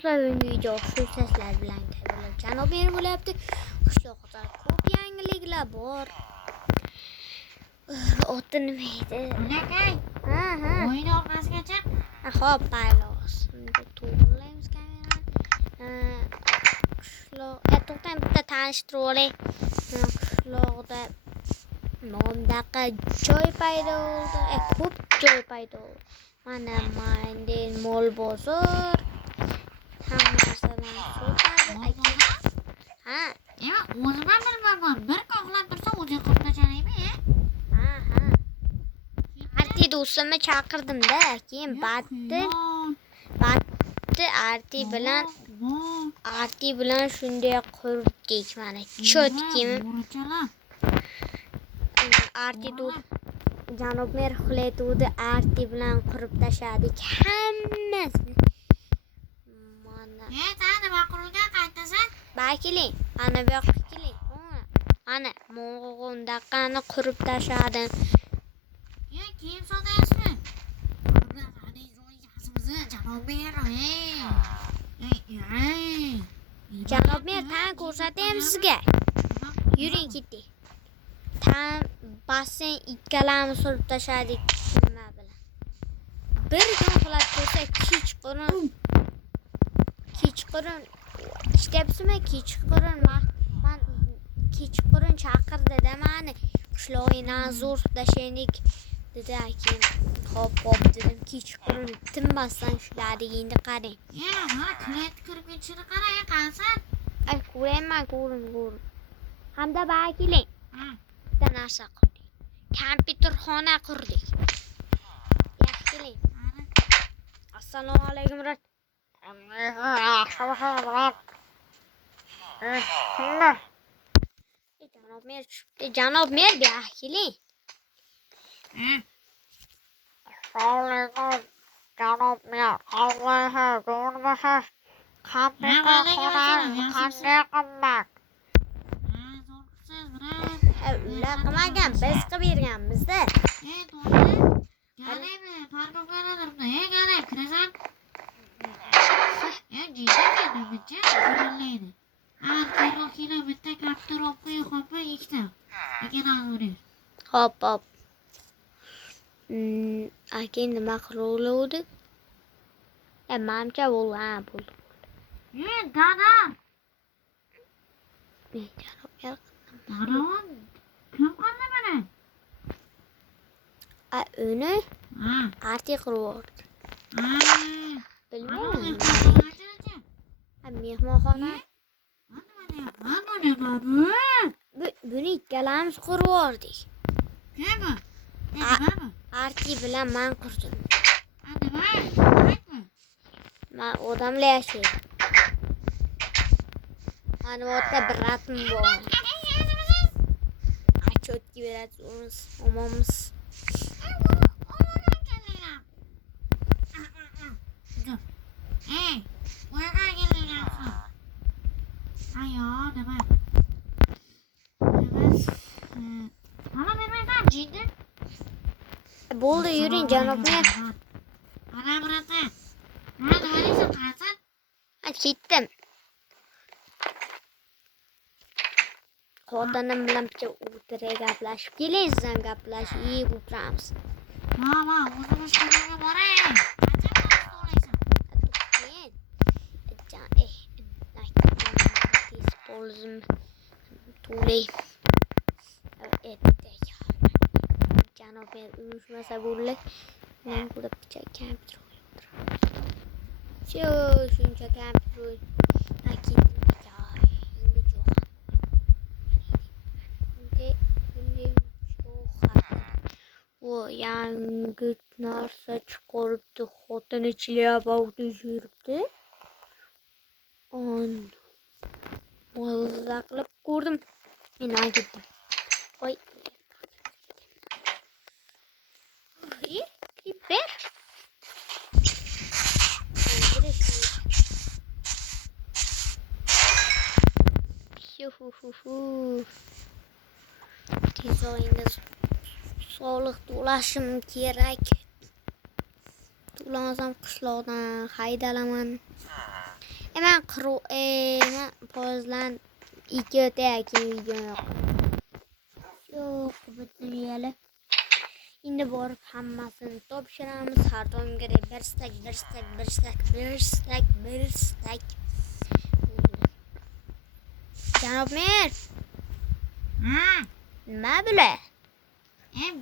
bo'lsa video shu seslar bilan kelib janob meni bo'lyapti. Qishloqda ko'p yangiliklar bor. Oti nima edi? Akay. Ha. O'yin orqasiga chiq. Xo'p, baylos. To'g'rilaymiz kamerani. To'xtang, bitta tanishtirib olay. Qishloqda nomdaqa joy paydo bo'ldi. Ko'p joy paydo bo'ldi. Mana Mandel mol bozor. Hamma narsadan sotadi. Ha. O'zim ham bilmayman. Bir qo'g'lab tursa o'zi qo'plasharmi? Ha. Arti do'stimni chaqirdim-da, keyin batdi Arti bilan shunday qurdik mana. Cho'tkimi? Arti janob mer xuleytuvdi Arti bilan qurib tashladik hammasini. Mana. Sen nima qilgan qaytasan? Bakiling, ana bu yoqqa keling. Ana mo'g'undaqani qurib tashladim. Kim sotasizmi? Janob mer tan ko'rsataymi sizga? Yuring ketdik. Tan basseyn ikkalamiz surib tashladik nima bilan. Bir kun qilib ko'rsa kechqurun ishlayapsizmi? Kechqurun chaqirdi-da mani. Qishloqdan zo'r tashaylik dedi akim. Hop dedim. Kechqurun tinmasdan shularigingni qarang. Klet kirgunchini qarang, qansan? Ko'rayman, ko'rin. Hamda bakiling. Bitta narsa qildik. Kompyuterxona qurdik. Yaxshilik. Assalomu alaykum. Janob mer yaxshilik. Assalamualaikum, janob mer. Alloh ko'rmasa kompyuterxona qanday qilmak? Ular qilmagan, biz qilib berganmiz-da. Hop. Aka nima qiluvdi? Mamcha bo'ldi. Dadam. Janob Kim qildi buni? Uni Arti qurib bilmayman. Mehmonxona. Buni ikkalamiz qurib yubordik. Kim? Arti bilan men qurdim. Men odamlar yashaydi. Mana bu yerda bir rasm bor. Cho'tki berasiz, omonmiz. Bo'ldi, yuring janob mer. Ketdim. Xotinim bilan bitta o'tirib gaplashib keling, siz ham gaplashib o'tiramiz. O'zimiz to'yga boraylik. Janob mer uyushmasa bo'ldi. Men burada bitta kompyuter o'tiramiz. Shuncha kompyuter yangi narsa chiqaribdi. Xotini chilyapti, yuribdi. Mazza qilib ko'rdim. Men ketdim. Voy. Creeper. Tez oyingiz sog'liq to'lashim kerak. To'lamasam qishloqdan haydalaman. Men pozlan 2 o'tay keyin videoni yoqaman. Yo'q, bitiraylik. Endi borib hammasini topshiramiz. Har doim kerak bir stak. Janob mer, Ha. nima bular?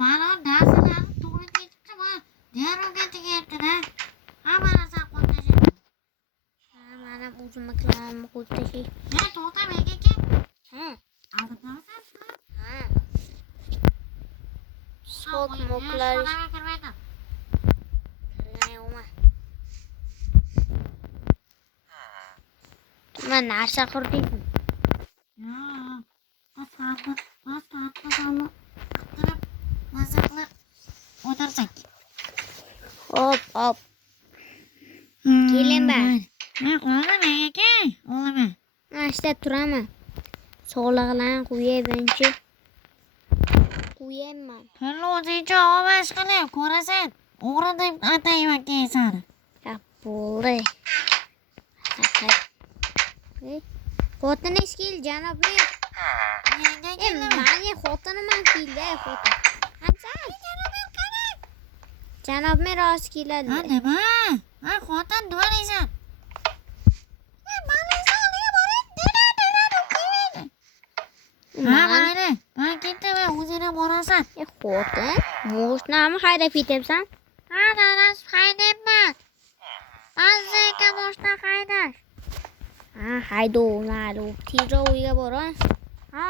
Balo darslar to'g'ri ketibdi-mi? Darrowga tegayapti-da. Hamma narsa qo'yib tashlaydi. Mana o'zimnikilarni qo'yib tashlay. To'xta, menga kel. Ha, Olib borasan. ha. So'kmoqlar Xonaga kirmaydi. kirmayapman. Men narsa qurdingmi? Yo'q. Pastni qirib, mazza qilib o'tirsak. Hop. Keling bak. Men qoldim, menga kel. O'g'lim. Mana ishda turaman. Sog'liqlarni qo'yay birinchi. Qo'yayman. Pulni o'zingcha olmas qilib ko'rasan. O'g'ri deb atayman keyin sani. Bo'ldi. Xotiningiz keldi, janob mer. Menga keldimi? Mani xotinim keldi, xotin. Qancha? Janob mer hozir keladi. Ha, nima? Ha, xotin nima deysan? Ha, mayli. Men ketdim, o'zinglar borasan. Xotin, mashinani haydab ketyapsan? Ha, dadas haydayapman. Azizga boshda haydash. Ha, haydov, tezroq uyga boray. Ha.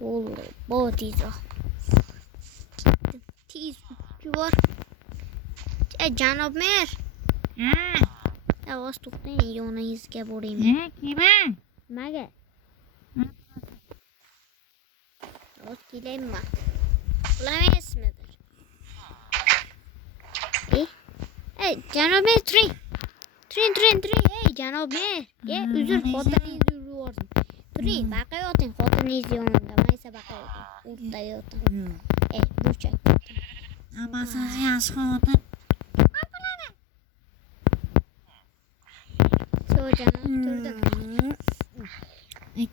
Bo'ldi, tezroq. Tez bor. Janob mer. Ha. Ovoz to'xtang, yoningizga borayman. Kima? Nimaga? Hozir kelayman. Uxlamaysizmidir? Janob mer, turing. Ey, janob mer. Uzr, xotiningizni urvordim. Turing, baqa yoting, xotiningiz yonida. Maysa baqa yoting. O'rtaga yoting. Burchak. Ammo siz yaxshi xotin. Janob turdim.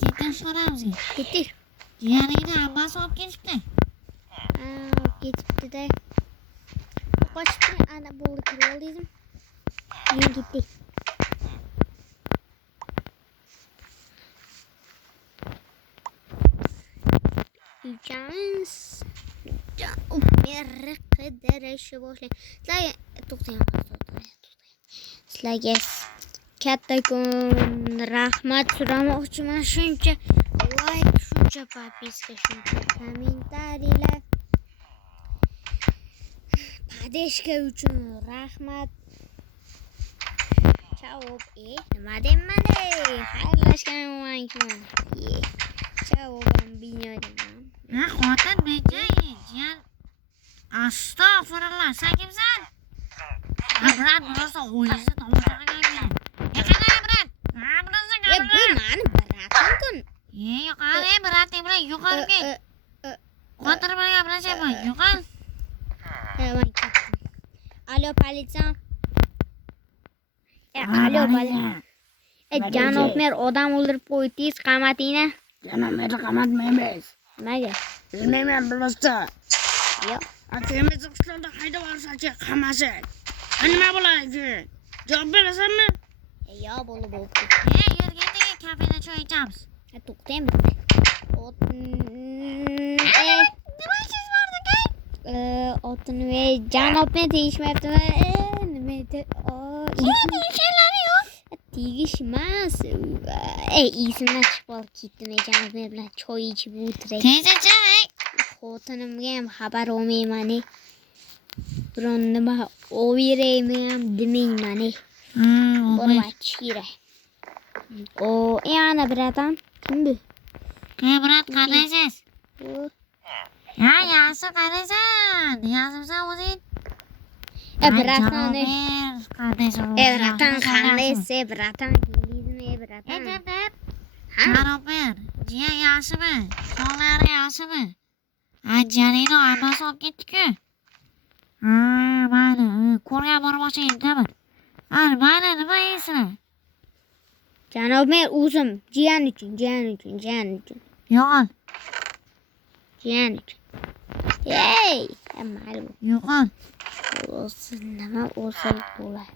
Ketib so'ramizga. Ketdik. Jiyaningni ammasi olib ketibdi. Ketibdi-da. Qochibdi, ana bo'ldi, kirib oldingizmi? Men ketdik. Uchamiz. Meni qidirishni boshlang. Sizlarga kattakon rahmat so'ramoqchiman. Shuncha like, shuncha подписка, shuncha kommentariyalar. Padeshka uchun rahmat. Javob nima deyman? Xayrlashganman. Javobim bilmayman. Ha, xotin menga jiyan. Astag'firullah, sen kimsan? Brat, rosa o'yinni tomosha qilgan. Qani brat? Ha, bilasan, Bu meni bratim-ku. Qani brating bilan yuqori ket. Xotin bilan gaplashyapman. Yuqor. Men ketdim. Alo, politsiya. Alo, politsiya. Janob mer, odam o'ldirib qo'ydingiz, qamatingni. Janob mer, qamatmaymiz. Nimaga? Bilmayman, bilmasda. Yo'q. Akamiz qishloqda haydab olsa-chi, qamasak. Nima bo'ladi? Javob berasanmi? Yo'q, bo'ldi. Yur, ketdik, kafeda choy ichamiz. To'xtang bitta. Nima ishingiz bor aka? Otini ve janob men tegishmayaptimi? Nima edi? Tegishganlari yo'q. Tegishmas. Esimdan chiqib qolib ketdim. Janob men bilan choy ichib o'tiray. Tezcha, Xotinimga ham xabar olmayman. Biron nima o'yiraymi ham demayman. Borib aytish kerak. Ana bratam. Kim bu? brat, qanaysiz? Ha, yaxshi qaraysan. Yaxshimsan o'zing? Bratam. Bratam qandaysiz? Bratam kelingizmi, bratam? Janob mer, jiyan yaxshimi? Sonlari yaxshimi? Jiyaningni ammasi olib ketdi-ku. Mayli, ko'rgan bormoqchi edimi? Mayli, nima yeysizlar? Janob mer o'zim jiyan uchun. Yo'qol. Jiyan uchun. Hey, mayli bu. Yo'qol. O'zi nima o'sa bo'ladi.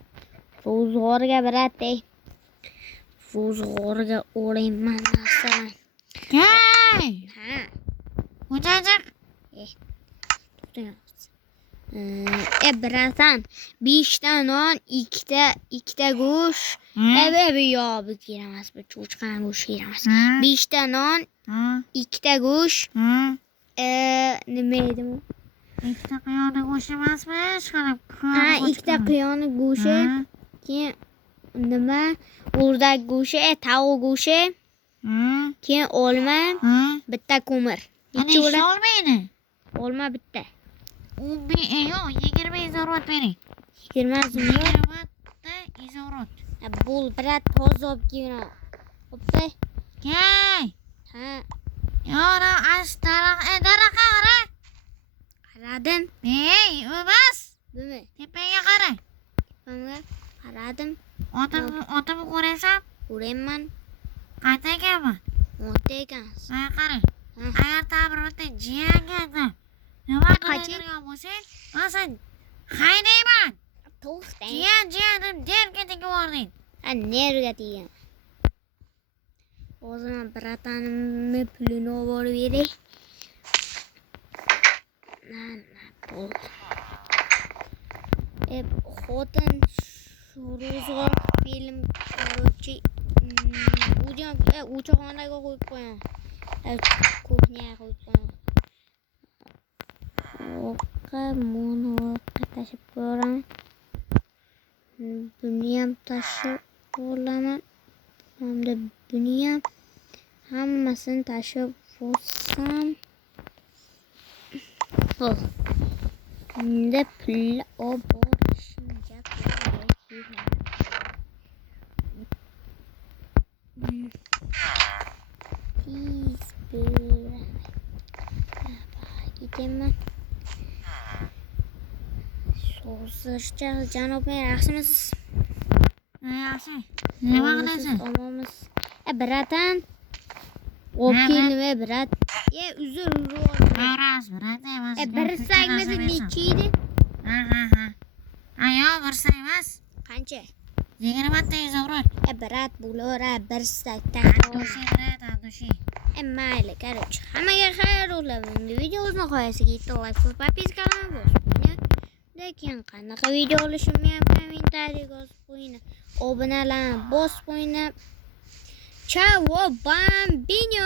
Ro'zg'orga biratday. Ro'zg'orga o'rayman masalan. Hey! Ha, Xo'jajiq. to'xtang. Bratan, 5 ta non, 2 ta go'sht. Bu yo'q, bu kerak emas, bu cho'chqani go'shti kerak emas. 5 ta non, 2 ta go'sht. Nima edi bu? Ikkita qiyoni go'sht emasmi? Ishqilib. Ha, 2 ta qiyoni go'shti, keyin nima? O'rdak go'shti, tavuq go'shti, keyin olma, bitta ko'mir. Necha olmaydi? Olma bitta. Yo'q, 20 izorot bering. 20 zumrad. 20 izorot. Bo'l, brat toza olib kelgan. Hoppa. Hey! Ha, Yo'q, daraxtga qara. qaradim. Ey, emas. Buni Tepaga qara. bunga qaradim. Otimni ko'raysan? Ko'rayman. Qayta ekanman. O'ta ekansiz. Mana qara. Ha. Agar ta'birotda jiyanganda nima qiladigan bo'lsang, men haydayman. To'xtang. Jiyan deb derketiga bording. Nerga degan. O'zim bratanimni pulini olib beray. Bo'ldi. Xotin ro'zg'or film короче, o'choqxonaga qo'yib qo'yaman. Kuxnyaga qo'yib qo'yaman. O'qqa tashib ko'raman. Buni ham tashib olaman. Hamda buni ham hammasini tashib olsam. Xo'p. Endi pul olib borishimga ketaman. Hozircha janob mer yaxshimisiz? Yaxshi. Nima qilasan? Omonmiz. Bratan. Olib keldim, brat. Uzr. Ras, brat emas. Bir sagmasi necha edi? Yo'q, bir sag emas. Qancha? 20 izorot. Brat bo'lar, bir sagda. Tadoshi. Mayli, короче. Hammaga xayr o'laman. Videomizni qo'yasiga yetti like qo'yib, podpiskani bosing. Lekin qanaqa video olishimni ham kommentariyaga yozib qo'ying. Obunalarni bosib qo'ying. Ciao, bambino.